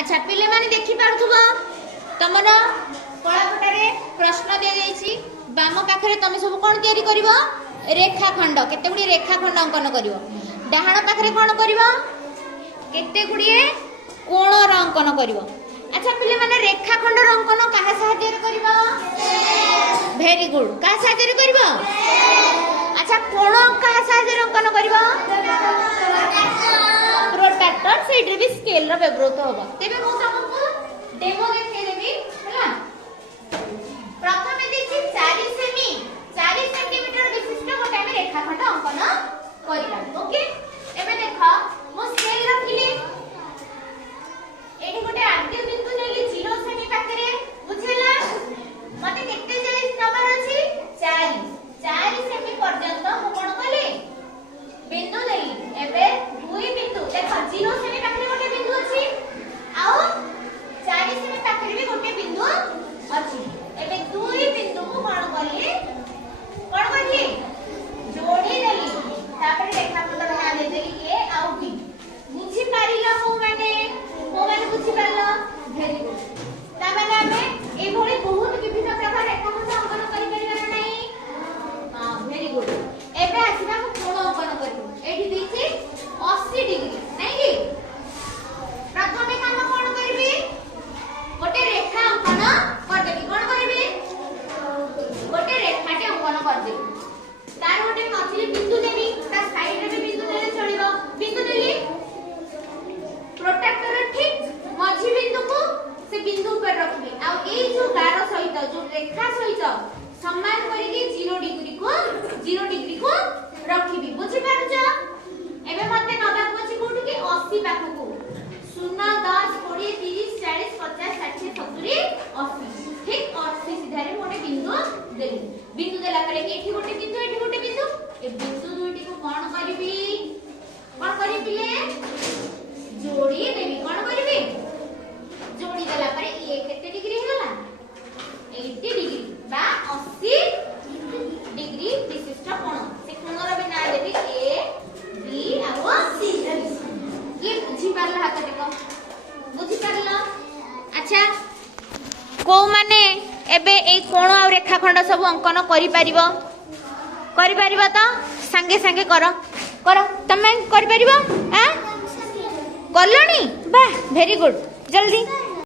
अच्छा पिले माने देखि पारथुबो तमर कलापटारे प्रश्न दिया जाइछि बाम पाखरे तमे सब कोन तयारी करिवो रेखाखंड केते गुडी रेखाखंड अंकन करिवो डाहाण पाखरे कोन करिवो केते गुडी कोणर अंकन करिवो। अच्छा पिले माने रेखाखंड अंकन काहा सहाय्य करिवो वेरी गुड काहा सहाय्य करिवो। अच्छा कोण काहा सहाय्य अंकन करिवो प्रोट्रैक्टर सेठी भी स्केल रो व्यवहार होबो। तेबे मु तुमको डेमो देखै देबी हला प्रथमे देखि 4 सेमी 4 सेंटीमीटर विशिष्ट गोटे हम रेखाखंड अंकन करिला। ओके एबे देख मु स्केल रखिली एठी गोटे आद्य बिंदु नेली 0 सेमी पाखरे बुझिला मते केते जाय नंबर अछि 4 सेमी पर्यंत मु कोन कली बिंदु देली। एबे दुई बिंदु देख 0 सेमी पाखरे गोटे बिंदु अछि आउ 4 सेमी पाखरे भी गोटे बिंदु अछि। एबे दुई बिंदु को कोन करली जोड़ी देली तापर रेखाखंड बना देली ए आउ बी बुझी पारिला को माने बुझी पारलो वेरी गुड। ता माने हमें ए भली बहुत विभिन्न प्रकार रेखाखंड अंकन करि परिबा नै। हां वेरी गुड। एबे आसीना को कोण अंकन करिबो एठी देछि 80 डिग्री नै कि प्रथमे काम कोन करिबी गोटे रेखा अंकन कर देबी कोन करिबी गोटे रेखाटे अंकन कर देबी तार गोटे मझिले बिंदु देबी ता साइड रे भी बिंदु देले चलिबो बिंदु देली प्रोट्रैक्टर ठीक मझी बिंदु को से बिंदु पर रखबी आ ए जो गार सहित जो रेखा सहित समान करिके 0 डिग्री को रखिबी बुझि पारुछ। एबे मते नबा कोछि कोठी के 80 पाखु को 0 10 20 30 40 50 60 70 80 ठीक 80 सीधा रे मोटे बिंदु देली बिंदु देला परे एठी गोटे बिंदु ए बिंदु दुइटी को कोन करिबी जोड़ी देबी कोन करिबी जोड़ी देला परे ये केते डिग्री होला 80 डिग्री बा 80 डिग्री विशिष्ट कोण से कोणर भी ना देबी ए बी आ सी ये बुझी पारला हाथ देखो बुझी पारला। अच्छा को माने एबे ए कोण आ रेखाखंड सब अंकन करि परिबो तो संगे संगे करो तमे करि परिबो आ करलनी वाह वेरी गुड जल्दी